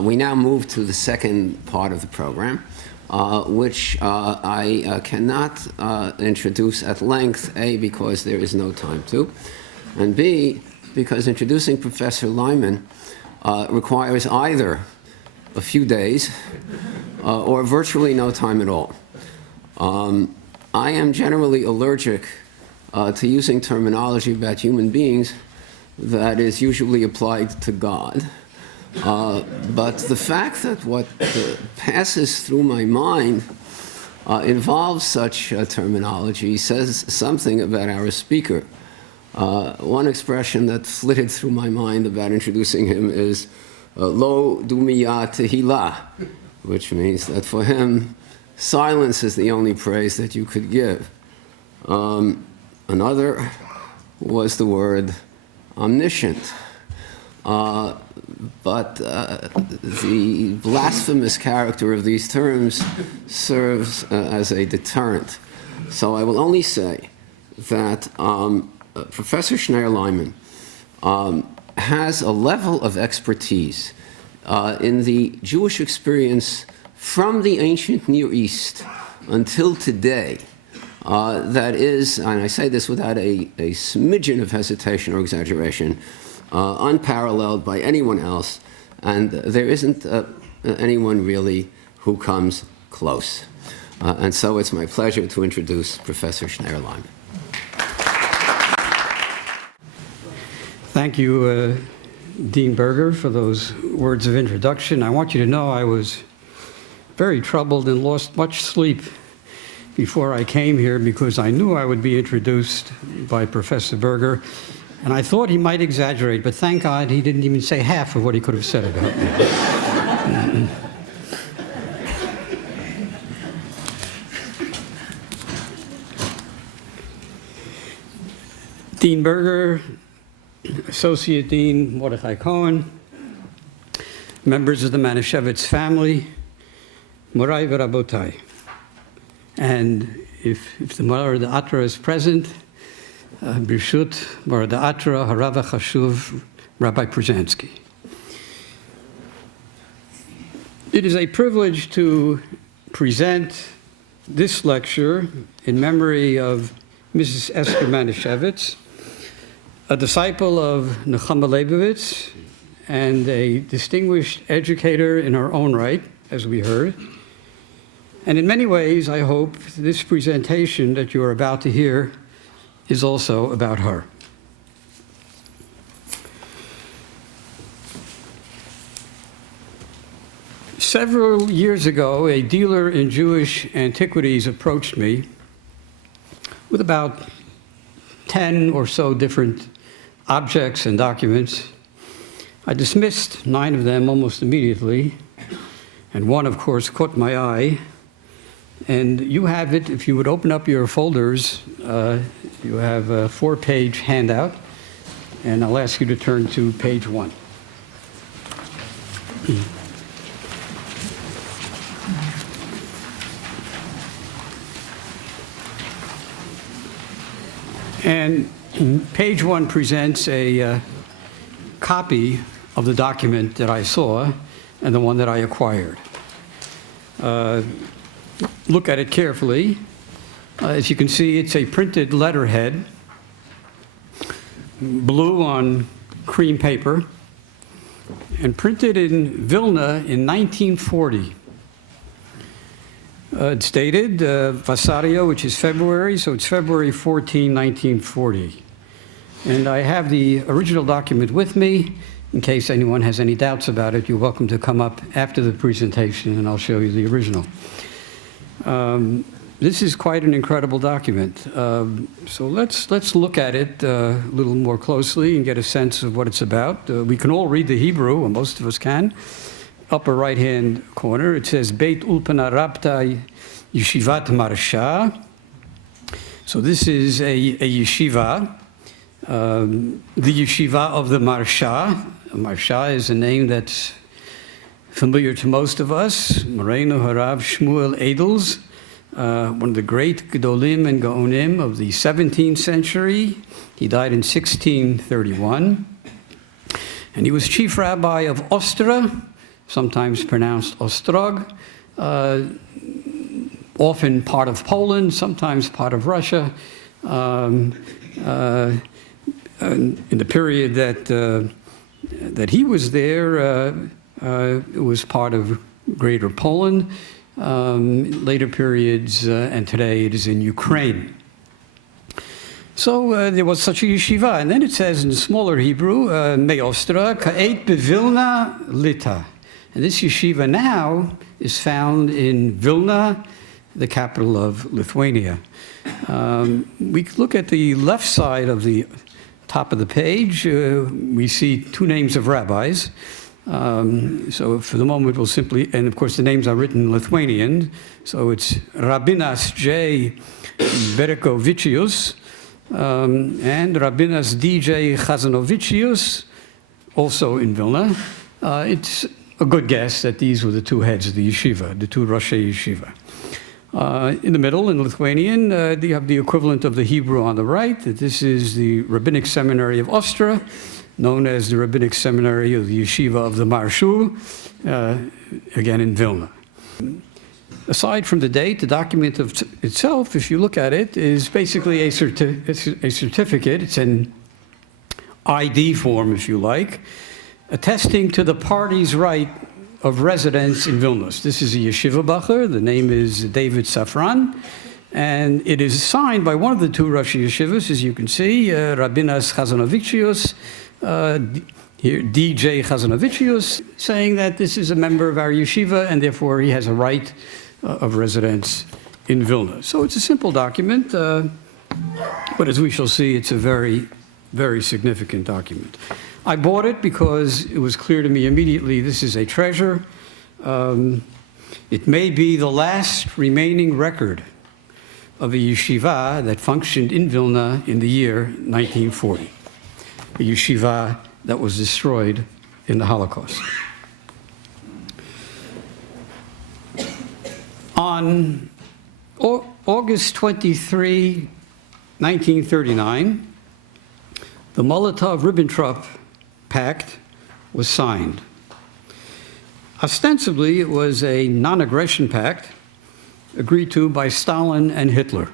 We now move to the second part of the program, which I cannot introduce at length, A, because there is no time to, and B, because introducing Professor Leiman requires either a few days or virtually no time at all. I am generally allergic to using terminology about human beings that is usually applied to God. But the fact that what passes through my mind involves such terminology says something about our speaker. One expression that flitted through my mind about introducing him is lo dumiya tehillah, which means that for him, silence is the only praise that you could give. Another was the word omniscient. But the blasphemous character of these terms serves as a deterrent. So I will only say that Professor Shnayer Leiman has a level of expertise in the Jewish experience from the ancient Near East until today that is, and I say this without a smidgen of hesitation or exaggeration, unparalleled by anyone else, and there isn't anyone really who comes close. And so it's my pleasure to introduce Professor Shnayer Leiman. Thank you, Dean Berger, for those words of introduction. I want you to know I was very troubled and lost much sleep before I came here because I knew I would be introduced by Professor Berger. And I thought he might exaggerate, but thank God he didn't even say half of what he could have said about me. Dean Berger, Associate Dean Mordechai Cohen, members of the Manischewitz family, Morai v'Rabotai. And if the Mara de Atra is present, Birshut, Mara de Atra, Harava Chashuv, Rabbi Przansky. It is a privilege to present this lecture in memory of Mrs. Esther Manischewitz, a disciple of Nechama Leibowitz and a distinguished educator in her own right, as we heard. And in many ways, I hope this presentation that you are about to hear is also about her. Several years ago, a dealer in Jewish antiquities approached me with about 10 or so different objects and documents. I dismissed 9 of them almost immediately, and one, of course, caught my eye. And you have it, if you would open up your folders, you have a 4-page handout, and I'll ask you to turn to page 1. And page 1 presents a copy of the document that I saw and the one that I acquired. Look at it carefully. As you can see, it's a printed letterhead, blue on cream paper, and printed in Vilna in 1940. It's dated Vasario, which is February, so it's February 14, 1940. And I have the original document with me. In case anyone has any doubts about it, you're welcome to come up after the presentation and I'll show you the original. This is quite an incredible document. So let's look at it a little more closely and get a sense of what it's about. We can all read the Hebrew, or most of us can. Upper right-hand corner, it says Beit Ulpana Rabtai Yeshivat Marsha. So this is a yeshiva, the yeshiva of the Marsha. Marsha is a name that's familiar to most of us. Moreinu Harav Shmuel Edels, one of the great Gedolim and Gaonim of the 17th century. He died in 1631. And he was chief rabbi of Ostra sometimes pronounced Ostrog, often part of Poland, sometimes part of Russia. In the period that he was there, it was part of Greater Poland. Later periods, and today it is in Ukraine. So there was such a yeshiva, and then it says in smaller Hebrew, Meostra ka'et bevilna lita. And this yeshiva now is found in Vilna, the capital of Lithuania. We look at the left side of the top of the page. We see two names of rabbis. So for the moment, we'll simply, and of course the names are written in Lithuanian, so it's Rabbinas J. Berekovicius and Rabbinas DJ Chazanovicius, also in Vilna. It's a good guess that these were the two heads of the yeshiva, the two Roshei Yeshiva. In the middle, in Lithuanian, you have the equivalent of the Hebrew on the right. This is the Rabbinic Seminary of Ostra, known as the Rabbinic Seminary of the Yeshiva of the Marshu, again in Vilna. Aside from the date, the document itself, if you look at it, is basically a certificate. It's an ID form, if you like, attesting to the party's right of residence in Vilnius. This is a yeshiva bacher. The name is David Safran, and it is signed by one of the two Rosh Yeshivas, as you can see, Rabbinas Chazanovicius, here DJ Chazanovicius, saying that this is a member of our yeshiva and therefore he has a right of residence in Vilna. So it's a simple document, but as we shall see, it's a very, very significant document. I bought it because it was clear to me immediately this is a treasure. It may be the last remaining record of a yeshiva that functioned in Vilna in the year 1940. A yeshiva that was destroyed in the Holocaust. On August 23, 1939, the Molotov-Ribbentrop Pact was signed. Ostensibly, it was a non-aggression pact agreed to by Stalin and Hitler.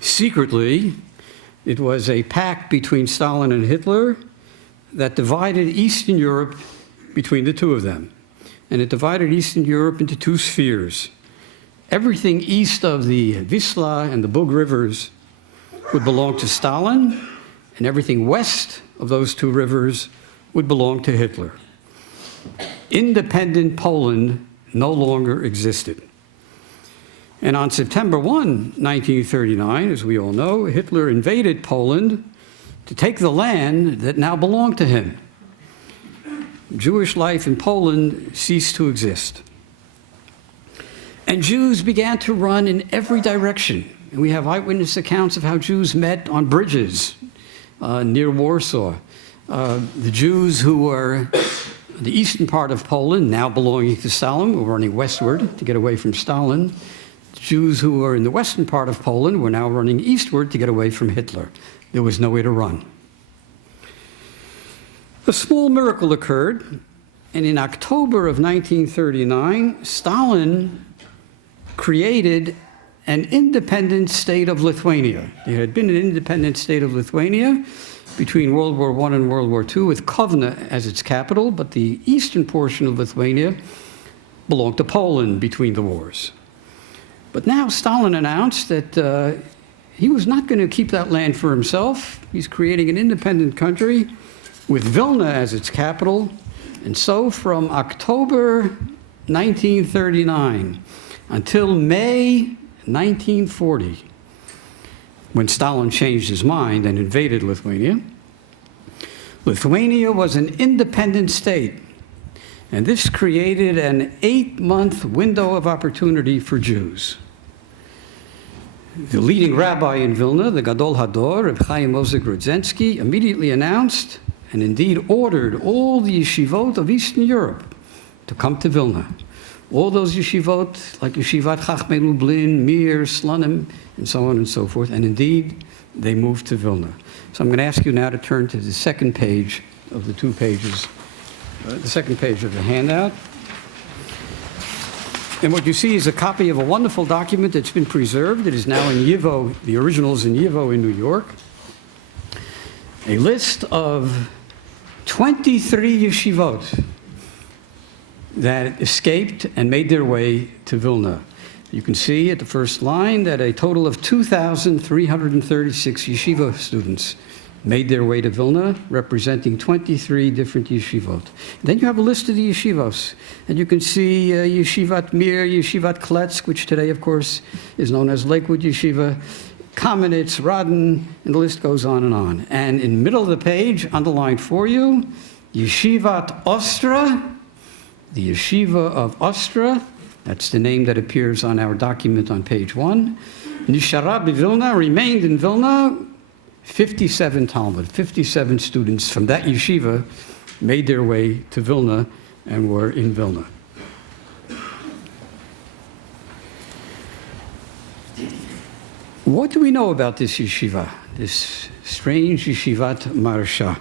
Secretly, it was a pact between Stalin and Hitler that divided Eastern Europe between the two of them. And it divided Eastern Europe into two spheres. Everything east of the Wisla and the Bug rivers would belong to Stalin, and everything west of those two rivers would belong to Hitler. Independent Poland no longer existed. And on September 1, 1939, as we all know, Hitler invaded Poland to take the land that now belonged to him. Jewish life in Poland ceased to exist. And Jews began to run in every direction. And we have eyewitness accounts of how Jews met on bridges near Warsaw. The Jews who were the eastern part of Poland, now belonging to Stalin, were running westward to get away from Stalin. The Jews who were in the western part of Poland were now running eastward to get away from Hitler. There was nowhere to run. A small miracle occurred, and in October of 1939, Stalin created an independent state of Lithuania. There had been an independent state of Lithuania between World War I and World War II, with Kovna as its capital, but the eastern portion of Lithuania belonged to Poland between the wars. But now Stalin announced that he was not going to keep that land for himself. He's creating an independent country with Vilna as its capital. And so from October 1939 until May 1940, when Stalin changed his mind and invaded Lithuania, Lithuania was an independent state. And this created an 8-month window of opportunity for Jews. The leading rabbi in Vilna, the Gadol Hador, Reb Chaim Moshe Grodzinski, immediately announced and indeed ordered all the Yeshivot of Eastern Europe to come to Vilna. All those Yeshivot, like Yeshivat Chachmei Lublin, Mir, Slonim, and so on and so forth, and indeed, they moved to Vilna. So I'm going to ask you now to turn to the second page of the 2 pages the second page of the handout. And what you see is a copy of a wonderful document that's been preserved. It is now in YIVO, the original is in YIVO in New York. A list of 23 yeshivot that escaped and made their way to Vilna. You can see at the first line that a total of 2,336 yeshiva students made their way to Vilna, representing 23 different yeshivot. Then you have a list of the yeshivos, and you can see Yeshivat Mir, Yeshivat Kletsk, which today, of course, is known as Lakewood Yeshiva, Kamenitz, Radin, and the list goes on and on. And in the middle of the page, underlined for you, Yeshivat Ostra, the Yeshiva of Ostra, that's the name that appears on our document on page 1. Nishara Vilna, remained in Vilna. 57 Talmud, 57 students from that yeshiva made their way to Vilna and were in Vilna. What do we know about this yeshiva, this strange Yeshivat Marsha?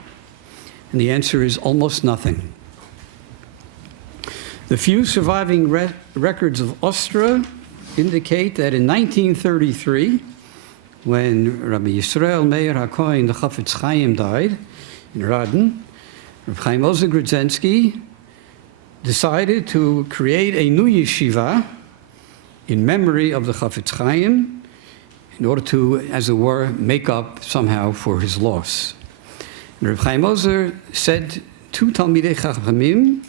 And the answer is almost nothing. The few surviving records of Ostra indicate that in 1933, when Rabbi Yisrael Meir HaKohen, the Chafetz Chaim, died in Radin, Rabbi Chaim Ozer Grudzinski decided to create a new yeshiva in memory of the Chafetz Chaim in order to, as it were, make up somehow for his loss. And Rabbi Chaim Ozer said to Talmidei Chachamim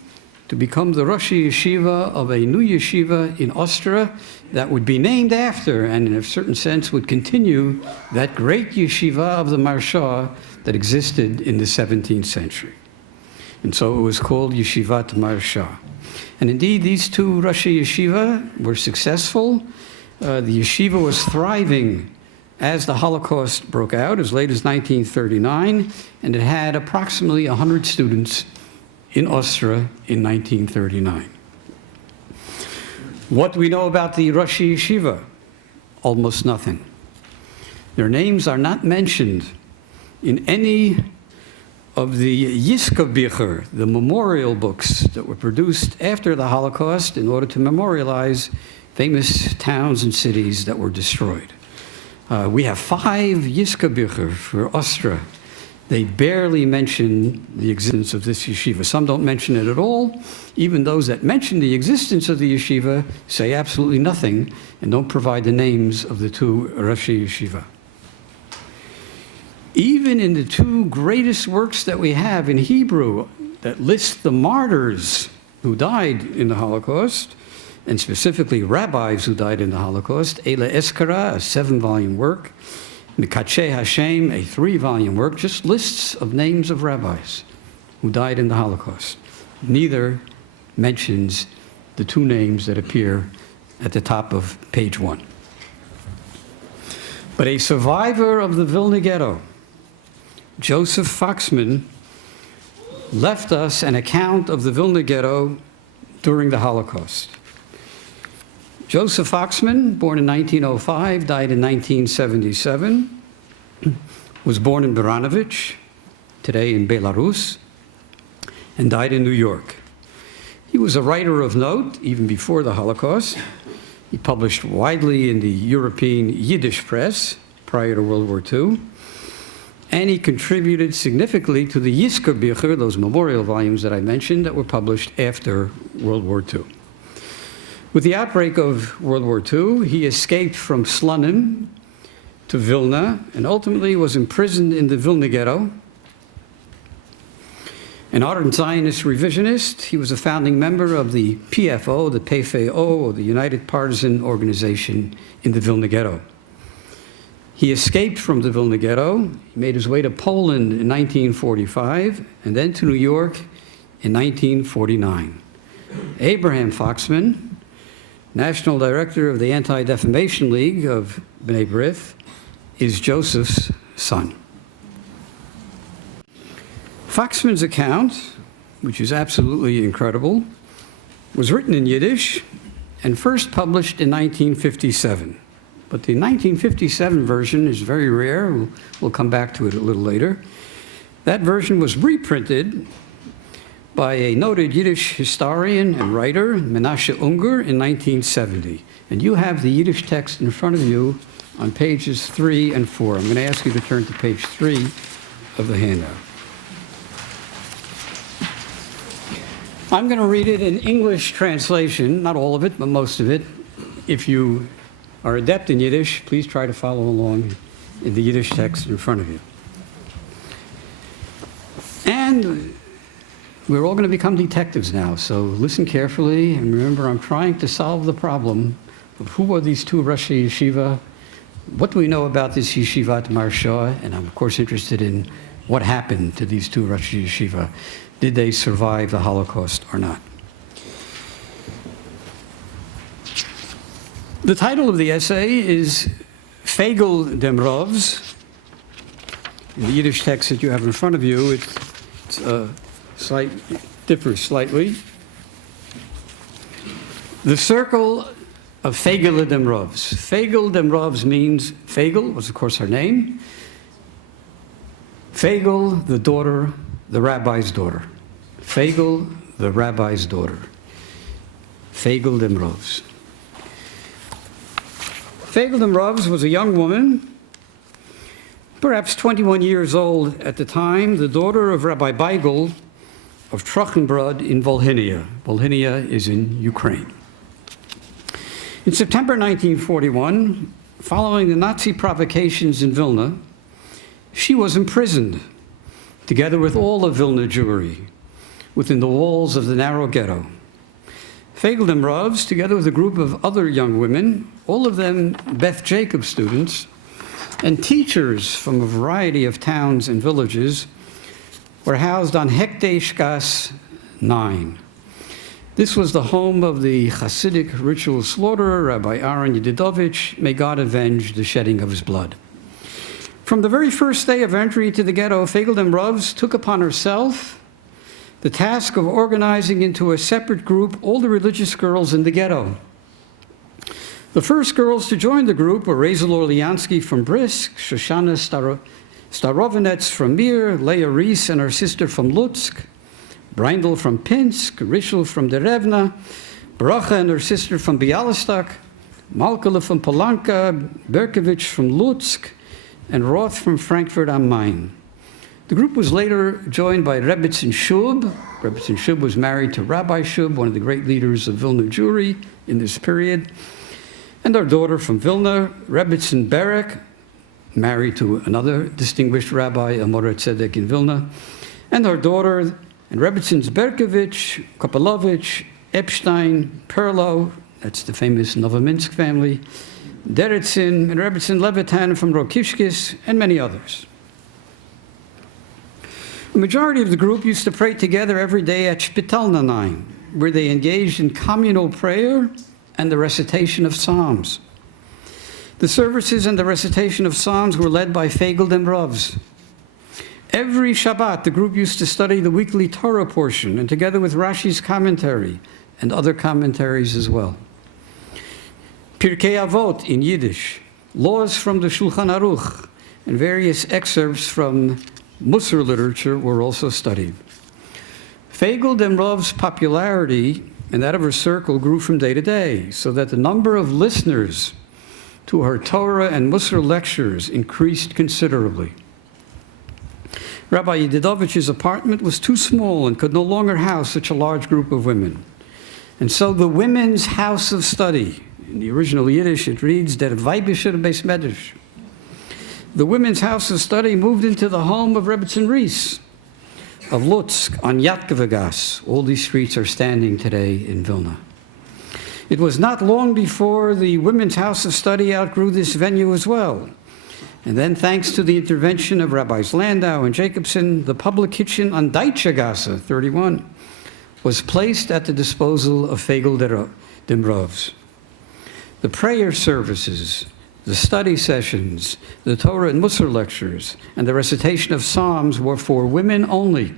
to become the Rosh Yeshiva of a new yeshiva in Ostra that would be named after, and in a certain sense would continue, that great yeshiva of the Marsha that existed in the 17th century. And so it was called Yeshivat Marsha. And indeed, these two Rosh Yeshiva were successful. The yeshiva was thriving as the Holocaust broke out, as late as 1939, and it had approximately 100 students in Ostra in 1939. What do we know about the Rosh Yeshiva? Almost nothing. Their names are not mentioned in any of the Yiskabicher, the memorial books that were produced after the Holocaust in order to memorialize famous towns and cities that were destroyed. We have 5 Yiskabicher for Ostra. They barely mention the existence of this yeshiva. Some don't mention it at all. Even those that mention the existence of the yeshiva say absolutely nothing and don't provide the names of the two Rosh Yeshiva. Even in the 2 greatest works that we have in Hebrew that list the martyrs who died in the Holocaust, and specifically rabbis who died in the Holocaust, Eila Eskara, a 7-volume work, Mikatshe Hashem, a 3-volume work, just lists of names of rabbis who died in the Holocaust. Neither mentions the 2 names that appear at the top of page 1. But a survivor of the Vilna Ghetto, Joseph Foxman, left us an account of the Vilna Ghetto during the Holocaust. Joseph Foxman, born in 1905, died in 1977, was born in Baranovich, today in Belarus, and died in New York. He was a writer of note even before the Holocaust. He published widely in the European Yiddish press prior to World War II, and he contributed significantly to the Yizkor Bicher, those memorial volumes that I mentioned that were published after World War II. With the outbreak of World War II, he escaped from Slonim to Vilna and ultimately was imprisoned in the Vilna Ghetto. An ardent Zionist revisionist, he was a founding member of the PFO, the PFO, or the United Partisan Organization in the Vilna Ghetto. He escaped from the Vilna Ghetto. He made his way to Poland in 1945 and then to New York in 1949. Abraham Foxman, National Director of the Anti-Defamation League of B'nai B'rith, is Joseph's son. Foxman's account, which is absolutely incredible, was written in Yiddish and first published in 1957. But the 1957 version is very rare. We'll come back to it a little later. That version was reprinted by a noted Yiddish historian and writer, Menashe Unger, in 1970. And you have the Yiddish text in front of you on pages 3 and 4. I'm going to ask you to turn to page 3 of the handout. I'm going to read it in English translation, not all of it, but most of it. If you are adept in Yiddish, please try to follow along in the Yiddish text in front of you. And we're all going to become detectives now, so listen carefully, and remember, I'm trying to solve the problem of who are these two Roshei Yeshiva, what do we know about this Yeshivat Marsha, and I'm, of course, interested in what happened to these two Roshei Yeshiva. Did they survive the Holocaust or not? The title of the essay is Fagel dem Rovs. In the Yiddish text that you have in front of you, it differs slightly. The circle of Fagel dem Rovs. Fagel dem Rovs means, Fagel was of course her name. Fagel, the daughter, the rabbi's daughter. Fagel, the rabbi's daughter. Fagel dem Rovs. Fagel dem Rovs was a young woman, perhaps 21 years old at the time, the daughter of Rabbi Fagel of Trochenbrod in Volhynia. Volhynia is in Ukraine. In September 1941, following the Nazi provocations in Vilna, she was imprisoned, together with all the Vilna Jewry, within the walls of the narrow ghetto. Fagel dem Rovs, together with a group of other young women, all of them Beth Jacob students, and teachers from a variety of towns and villages, were housed on Hekdesh 9. This was the home of the Hasidic ritual slaughterer, Rabbi Aaron Yedidovich. May God avenge the shedding of his blood. From the very first day of entry to the ghetto, Fagel dem Rovs took upon herself the task of organizing into a separate group all the religious girls in the ghetto. The first girls to join the group were Rezel Orliansky from Brisk, Shoshana Starovanets from Mir, Leah Rees and her sister from Lutsk, Breindl from Pinsk, Rishel from Derevna, Bracha and her sister from Bialystok, Malkala from Polanka, Berkovich from Lutsk, and Roth from Frankfurt am Main. The group was later joined by Rebbitzin Shub. Rebbitzin Shub was married to Rabbi Shub, one of the great leaders of Vilna Jewry in this period, and our daughter from Vilna, Rebbitzin Berek, married to another distinguished rabbi, Amoret Tzedek in Vilna, and our daughter, and Rebbitzins Berkovich, Kopelovich, Epstein, Perlo, that's the famous Novominsk family, Deretzin, and Rebbitzin Levitan from Rokishkis, and many others. The majority of the group used to pray together every day at Shpitalna 9, where they engaged in communal prayer and the recitation of psalms. The services and the recitation of psalms were led by Fagel dem Rovs. Every Shabbat, the group used to study the weekly Torah portion, and together with Rashi's commentary and other commentaries as well. Pirkei Avot in Yiddish, laws from the Shulchan Aruch, and various excerpts from Musar literature were also studied. Fagel dem Rovs' popularity and that of her circle grew from day to day, so that the number of listeners to her Torah and Musar lectures increased considerably. Rabbi Yedidovich's apartment was too small and could no longer house such a large group of women. And so the Women's House of Study, in the original Yiddish it reads, Der Weibischer Beis Medrash. The Women's House of Study moved into the home of Rebbitzin Rees of Lutsk on Yatkevagas. All these streets are standing today in Vilna. It was not long before the Women's House of Study outgrew this venue as well. And then, thanks to the intervention of Rabbis Landau and Jacobson, the public kitchen on Deitschegasse 31 was placed at the disposal of Fagel dem Rovs. The prayer services, the study sessions, the Torah and Musar lectures, and the recitation of psalms were for women only.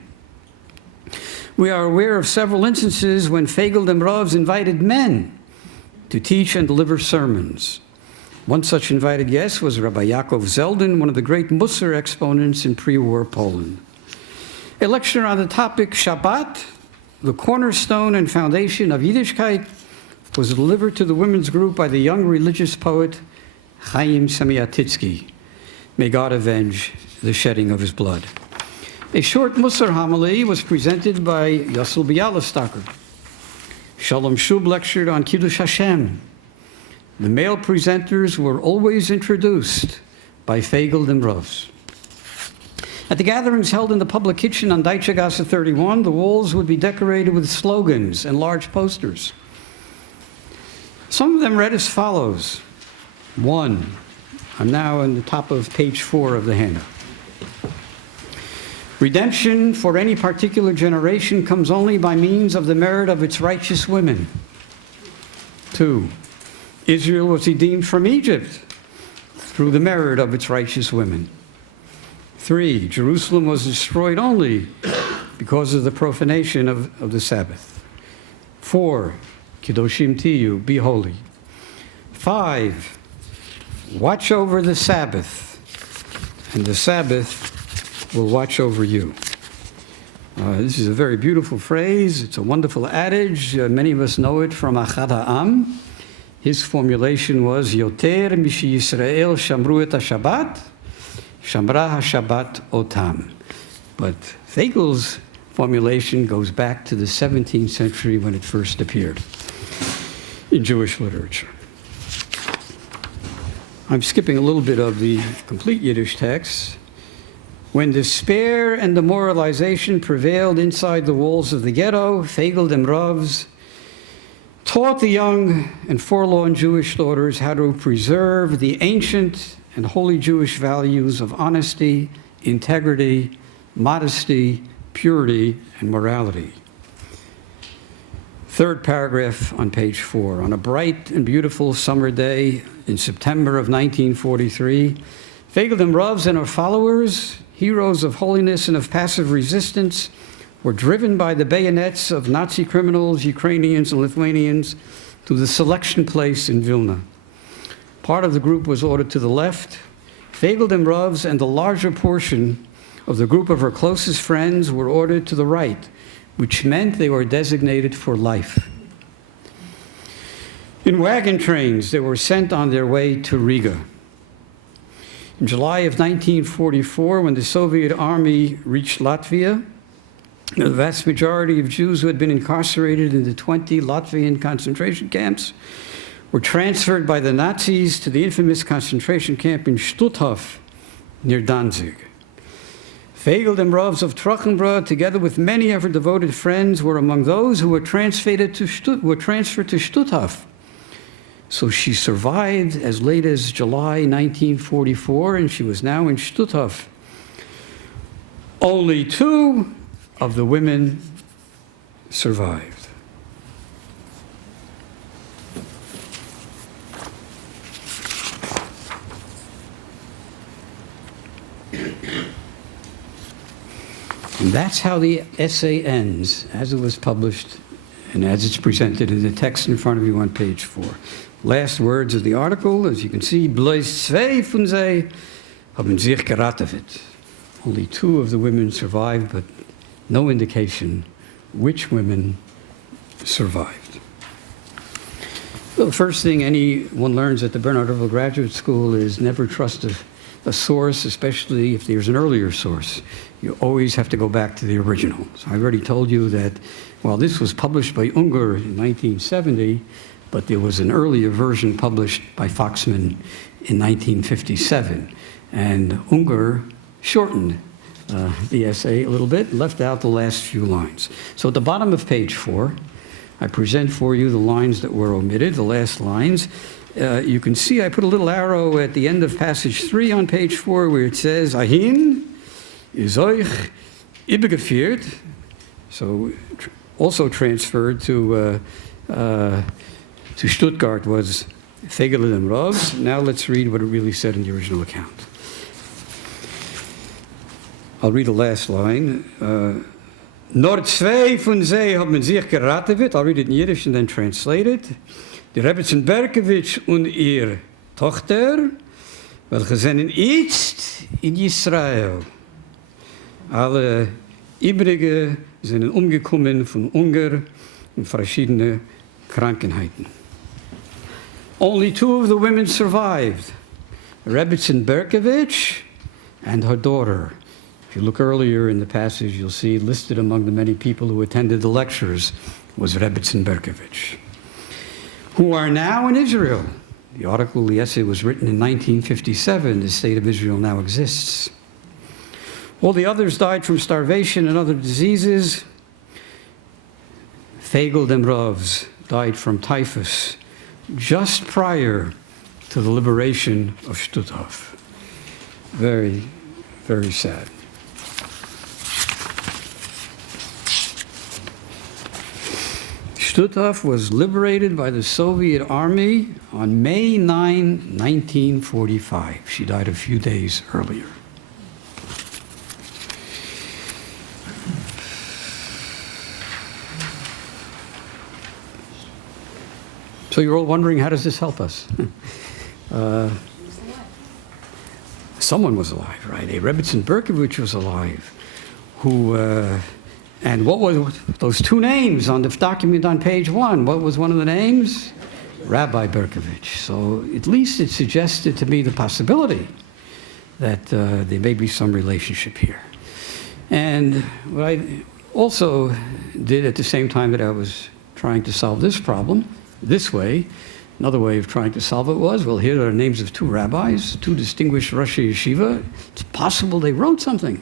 We are aware of several instances when Fagel dem Rovs invited men to teach and deliver sermons. One such invited guest was Rabbi Yaakov Zeldin, one of the great Musar exponents in pre-war Poland. A lecture on the topic Shabbat the cornerstone and foundation of Yiddishkeit, was delivered to the women's group by the young religious poet Chaim Semiatitsky. May God avenge the shedding of his blood. A short Musar homily was presented by Yossel Bialystoker. Shalom Shub lectured on Kiddush Hashem. The male presenters were always introduced by Fagel and Rovs. At the gatherings held in the public kitchen on Deutsche Gasse 31, the walls would be decorated with slogans and large posters. Some of them read as follows. 1. I'm now on the top of page 4 of the handout. Redemption for any particular generation comes only by means of the merit of its righteous women. 2. Israel was redeemed from Egypt through the merit of its righteous women. 3. Jerusalem was destroyed only because of the profanation of the Sabbath. 4. Kedoshim Tiyu, be holy. 5. Watch over the Sabbath, and the Sabbath will watch over you. This is a very beautiful phrase. It's a wonderful adage. Many of us know it from Achad Ha'am. His formulation was, Yoter mishi Yisrael shamru et ha-Shabbat, shamra ha-Shabbat otam. But Fagel's formulation goes back to the 17th century when it first appeared in Jewish literature. I'm skipping a little bit of the complete Yiddish text. When despair and demoralization prevailed inside the walls of the ghetto, Fagel and Rovs taught the young and forlorn Jewish daughters how to preserve the ancient and holy Jewish values of honesty, integrity, modesty, purity, and morality. Third paragraph on page 4. On a bright and beautiful summer day in September of 1943, Fagel and Rovs and her followers, heroes of holiness and of passive resistance, were driven by the bayonets of Nazi criminals, Ukrainians, and Lithuanians to the selection place in Vilna. Part of the group was ordered to the left. Fagel and Rovs and the larger portion of the group of her closest friends were ordered to the right, which meant they were designated for life. In wagon trains, they were sent on their way to Riga. In July of 1944, when the Soviet army reached Latvia, the vast majority of Jews who had been incarcerated in the 20 Latvian concentration camps were transferred by the Nazis to the infamous concentration camp in Stutthof, near Danzig. Fagel and Rovs of Trochenbrodt, together with many of her devoted friends, were among those who were transferred to Stutthof. So she survived as late as July 1944, and she was now in Stutthof. Only 2 of the women survived. And that's how the essay ends, as it was published and as it's presented in the text in front of you on page 4. Last words of the article, as you can see, bloß 2 von sie haben sich gerettet. Only 2 of the women survived, but no indication which women survived. Well, the first thing anyone learns at the Bernard Revel Graduate School is never trust a source, especially if there's an earlier source. You always have to go back to the original. So I already told you that while this was published by Unger in 1970, but there was an earlier version published by Foxman in 1957. And Unger shortened the essay a little bit, left out the last few lines. So at the bottom of page 4, I present for you the lines that were omitted, the last lines. You can see I put a little arrow at the end of passage 3 on page 4 where it says, Ahin is euch übergeführt, so also transferred to Stuttgart was Fagel and Rovs. Now let's read what it really said in the original account. I'll read the last line. Nur 2 von sie haben sich gerettet. I'll read it in Yiddish and then translate it. Die Rebbetzin Berkowitz und ihr Tochter, welche sind jetzt in Israel. Alle Übrige sind umgekommen von Hunger und verschiedene Krankheiten. Only 2 of the women survived, Rebbetzin Berkovich and her daughter. If you look earlier in the passage, you'll see listed among the many people who attended the lectures was Rebbetzin Berkovich, who are now in Israel. The article, the essay, was written in 1957. The state of Israel now exists. All the others died from starvation and other diseases. Fagel dem Ravs died from typhus just prior to the liberation of Stutthof. Very, very sad. Stutthof was liberated by the Soviet Army on May 9, 1945. She died a few days earlier. So you're all wondering, how does this help us? Someone was alive, right? A Rebbetzin Berkovich was alive, who, and what were those 2 names on the document on page 1? What was one of the names? Rabbi Berkovich. So at least it suggested to me the possibility that there may be some relationship here. And what I also did at the same time that I was trying to solve this problem, this way, another way of trying to solve it was, well, here are the names of 2 rabbis, 2 distinguished Rosh Yeshiva. It's possible they wrote something.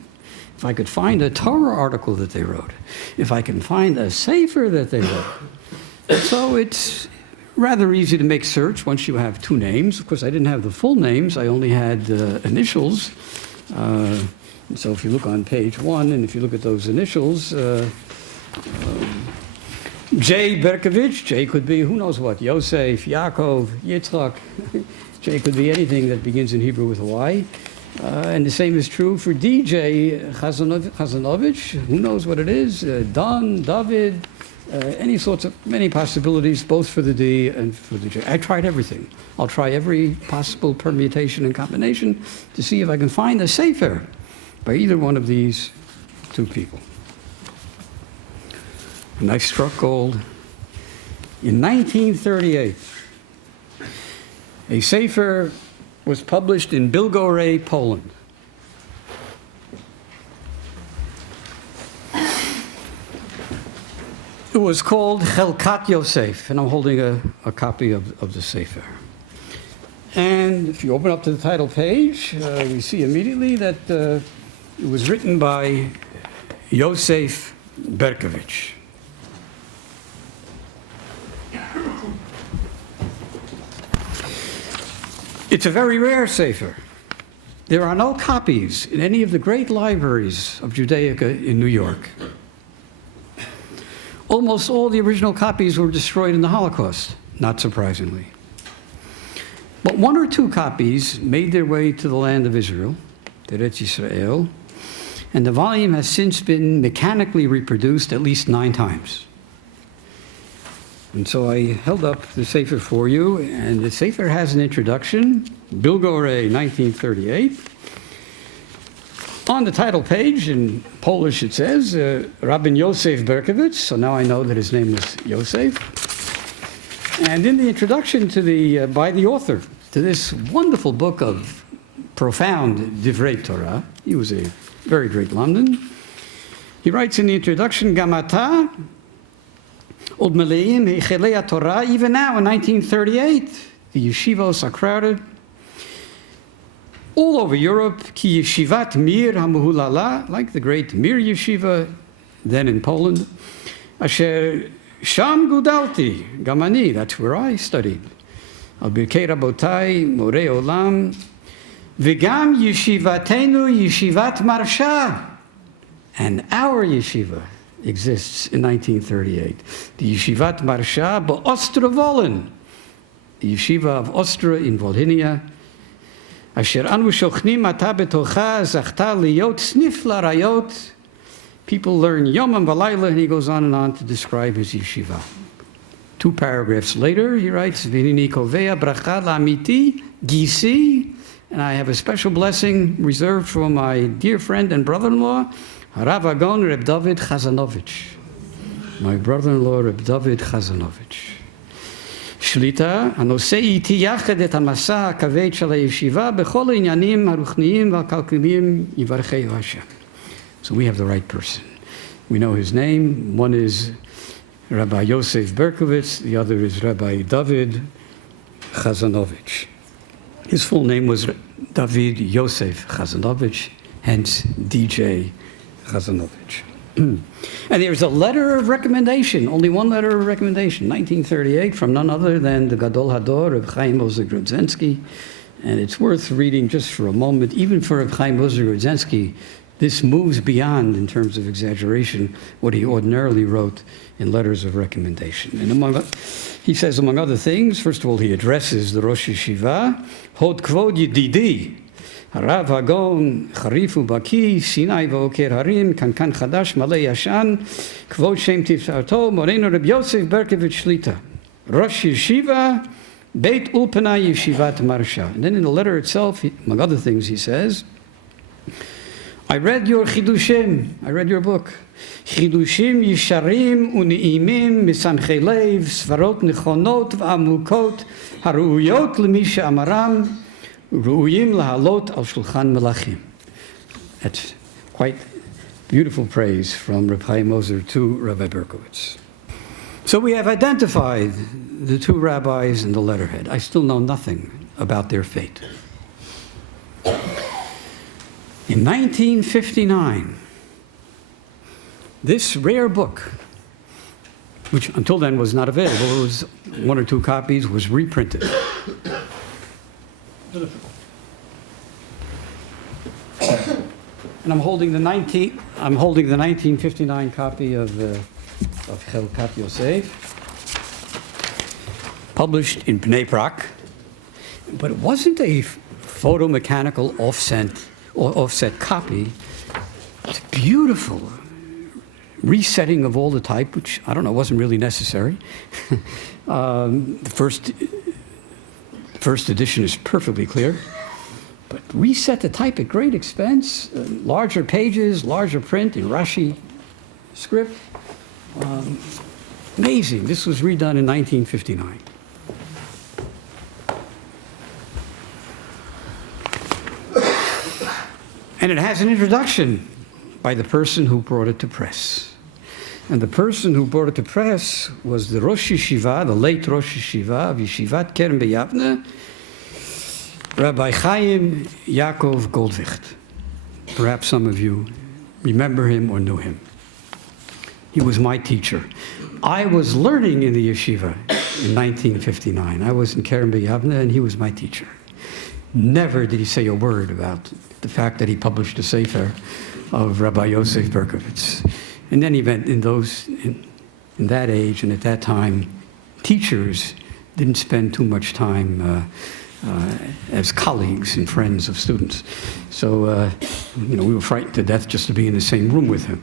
If I could find a Torah article that they wrote, if I can find a sefer that they wrote. So it's rather easy to make search once you have 2 names. Of course, I didn't have the full names. I only had initials. So if you look on page 1, and if you look at those initials, J. Berkovich, J could be who knows what, Yosef, Yaakov, Yitzchak. J could be anything that begins in Hebrew with a Y. And the same is true for DJ Chazanovich, who knows what it is, Don, David, any sorts of, many possibilities, both for the D and for the J. I tried everything. I'll try every possible permutation and combination to see if I can find a sefer by either one of these 2 people. And I struck gold. In 1938, a sefer was published in Bilgoraj, Poland. It was called Chelkat Yosef, and I'm holding a copy of the sefer. And if you open up to the title page, we see immediately that it was written by Yosef Berkovich. It's a very rare sefer. There are no copies in any of the great libraries of Judaica in New York. Almost all the original copies were destroyed in the Holocaust, not surprisingly. But 1 or 2 copies made their way to the land of Israel, Eretz Yisrael, and the volume has since been mechanically reproduced at least 9 times. And so I held up the sefer for you, and the sefer has an introduction, Bilgoraj, 1938. On the title page, in Polish it says, Rabbi Yosef Berkovich, so now I know that his name was Yosef. And in the introduction to by the author to this wonderful book of profound Divrei Torah, he was a very great London, he writes in the introduction, Gamata, Old Maleim, Hechelei Torah, even now in 1938, the yeshivos are crowded. All over Europe, Ki Yeshivat Mir HaMehulala, like the great Mir Yeshiva, then in Poland. Asher Sham Gudalti, Gamani, that's where I studied. Al Birkei Rabotai, Morei Olam, Vigam Yeshivatenu Yeshivat Marsha, and our yeshiva exists in 1938. The Yeshivat Marsha B'Ostrovolin, the yeshiva of Ostra in Volhynia. Asher anu shochnim ata betocha zachta liyot snif larayot. People learn Yom and Valayla, and he goes on to describe his yeshiva. 2 paragraphs later, he writes, V'hineni kovea bracha la'amiti gisi, and I have a special blessing reserved for my dear friend and brother-in-law, Harav Agon Reb David Chazanovich. My brother-in-law, Reb David Chazanovich. Shlita, הנושא איתי יחד את המסע הכבד של הישיבה בכל העניינים הרוחניים והכלכליים יברכהו השם. So we have the right person. We know his name. One is Rabbi Yosef Berkovitz. The other is Rabbi David Chazanovich. His full name was David Yosef Chazanovich, hence DJ Chazanovich. And there's a letter of recommendation, only one letter of recommendation, 1938, from none other than the Gadol Hador of Chaim Ozer Grudzinski. And it's worth reading just for a moment. Even for Reb Chaim Ozer Grudzinski, this moves beyond, in terms of exaggeration, what he ordinarily wrote in letters of recommendation. And he says, among other things, first of all, he addresses the Rosh Yeshiva, Hod Kvod Yedidi, Harav Hagon, Charifu Baki, Sinai V'Oker Harim, Kankan Chadash, Malay Yashan, Kvod Shem Tiftarto, Moreno Reb Yosef Berkovitz Shlita, Rosh Yeshiva, Beit Ulpana Yeshivat Marsha. And then in the letter itself, among other things, he says, I read your Chidushim, I read your book. Chidushim Yisharim Uni'imim Misanchei Lev, Svarot Nechonot V'Amukot, Haru'uyot L'Misha Amaram, Ru'uyim Lahalot Al Shulchan Melachim. That's quite beautiful praise from Reb Chaim Ozer to Rabbi Berkovitz. So we have identified the two rabbis in the letterhead. I still know nothing about their fate. In 1959, this rare book, which until then was not available, it was one or two copies, was reprinted. And I'm holding the 1959 copy of Chelkat Yosef, published in Bnei Brak, but it wasn't a photomechanical offset copy. It's beautiful resetting of all the type, which I don't know, wasn't really necessary. The first edition is perfectly clear, but reset the type at great expense, larger pages, larger print in Rashi script. Amazing. This was redone in 1959. And it has an introduction by the person who brought it to press. And the person who brought it to press was the Rosh Yeshiva, the late Rosh Yeshiva of Yeshivat Keren B'Yavne, Rabbi Chaim Yaakov Goldwicht. Perhaps some of you remember him or knew him. He was my teacher. I was learning in the yeshiva in 1959. I was in Keren B'Yavne, and he was my teacher. Never did he say a word about the fact that he published a sefer of Rabbi Yosef Berkovitz. In any event, in that age and at that time, teachers didn't spend too much time as colleagues and friends of students. So, we were frightened to death just to be in the same room with him.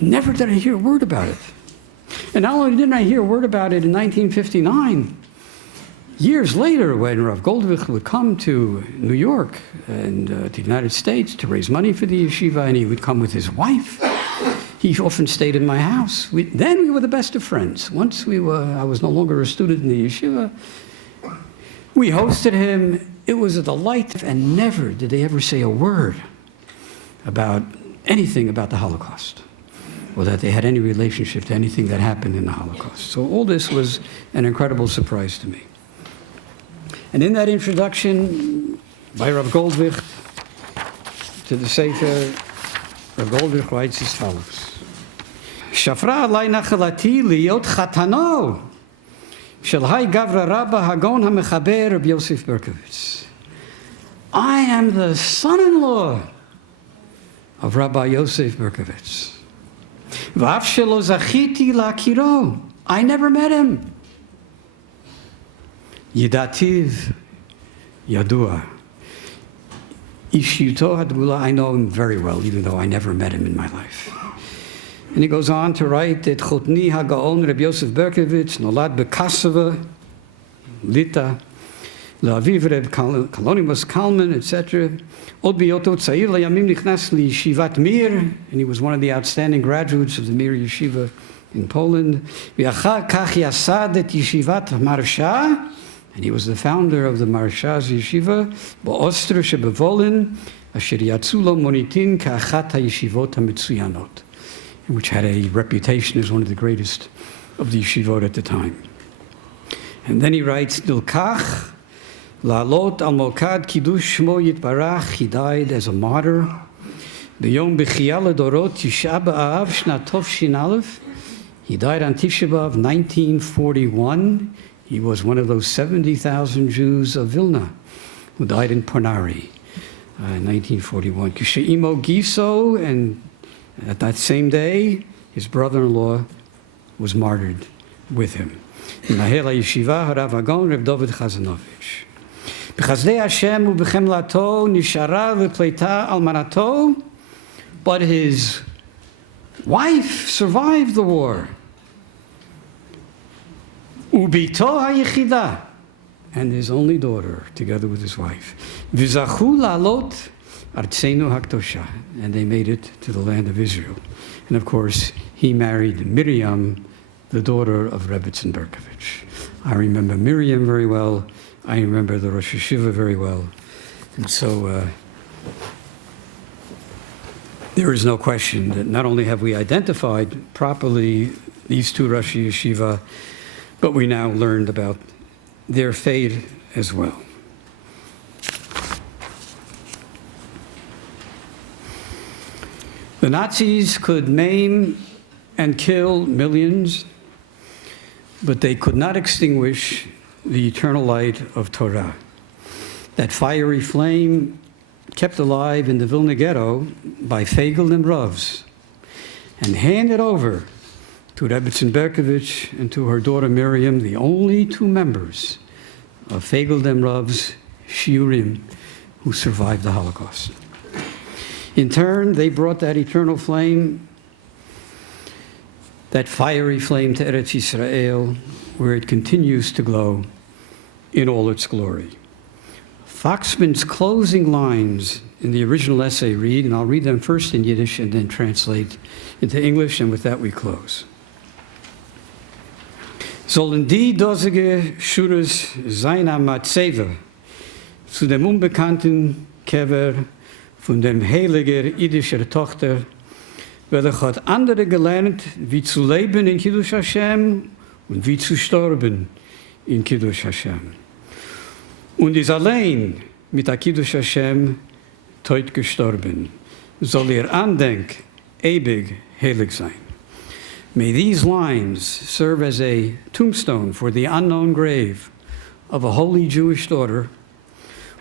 Never did I hear a word about it. And not only didn't I hear a word about it in 1959, years later, when Rav Goldwicht would come to New York and to the United States to raise money for the yeshiva, and he would come with his wife, he often stayed in my house. Then we were the best of friends. Once I was no longer a student in the yeshiva, we hosted him. It was a delight, and never did they ever say a word about anything about the Holocaust, or that they had any relationship to anything that happened in the Holocaust. So all this was an incredible surprise to me. And in that introduction by Rav Goldwicht to the Sefer, Rav Goldwicht writes as follows. Shafra alai nachalati liyot chatano shel hai gavra rabba hagon hamechaber Reb Yosef Berkovitz. I am the son-in-law of Rabbi Yosef Berkovitz. V'af shelo zachiti lakiro. I never met him. Yedativ Yadua. Ishito Hadgula, I know him very well, even though I never met him in my life. And he goes on to write that Chotni HaGaon Reb Yosef Berkovitz nolad Bekasova, Lita, לאביו רב קלונימוס קלמן, etc. עוד בהיותו צעיר לימים נכנס לישיבת מיר, and he was one of the outstanding graduates of the Mir Yeshiva in Poland. ואחר כך יסד את ישיבת מרשה, and he was the founder of the Marsha's Yeshiva, באוסטר שבוולן, אשר יצאו לו מוניטין כאחת הישיבות המצוינות, which had a reputation as one of the greatest of the Yeshivot at the time. And then he writes, Nilkach, La'alot al Mokad Kiddush Shmo Yitbarach, he died as a martyr. B'yom B'chiyah L'dorot Tisha B'Av Shnat Tovshin Aleph, he died on Tisha B'Av 1941. He was one of those 70,000 Jews of Vilna who died in Ponari in 1941. Kishe'imo Giso, and at that same day, his brother-in-law was martyred with him. Menahel HaYeshiva, Harav Hagon, Reb David Chazanovich. B'chazdei Hashem u'b'chemlato nishara v'pleita almanato, but his wife survived the war. Ubito ha'yechida, and his only daughter, together with his wife. V'zachu la'alot Artsenu Haktosha, and they made it to the land of Israel. And of course, he married Miriam, the daughter of Rebbetzin Berkovich. I remember Miriam very well. I remember the Rosh Yeshiva very well. And so there is no question that not only have we identified properly these two Rosh Yeshiva, but we now learned about their fate as well. The Nazis could maim and kill millions, but they could not extinguish the eternal light of Torah. That fiery flame kept alive in the Vilna Ghetto by Fagel and Ravs, and handed over to Rebbetzin Berkovich and to her daughter Miriam, the only two members of Fagel and Ravs Shiurim who survived the Holocaust. In turn, they brought that eternal flame, that fiery flame, to Eretz Yisrael, where it continues to glow in all its glory. Foxman's closing lines in the original essay read, and I'll read them first in Yiddish and then translate into English, and with that we close. Sollen die dosige Schures seiner Matzeve zu dem unbekannten Kever von dem heiliger idischer Tochter, welch hat andere gelernt, wie zu leben in Kiddush Hashem und wie zu sterben in Kiddush Hashem. Und ist allein mit der Kiddush Hashem tot gestorben. Soll ihr Andenk ewig heilig sein. May these lines serve as a tombstone for the unknown grave of a holy Jewish daughter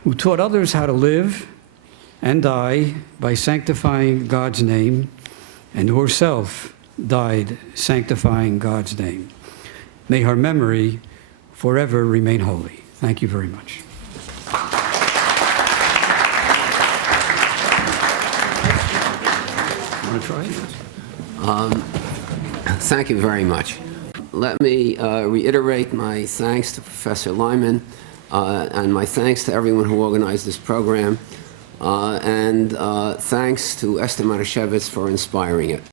who taught others how to live and die by sanctifying God's name, and who herself died sanctifying God's name. May her memory forever remain holy. Thank you very much. Want to try it? Thank you very much. Let me reiterate my thanks to Professor Leiman and my thanks to everyone who organized this program. And thanks to Esther Marashevitz for inspiring it.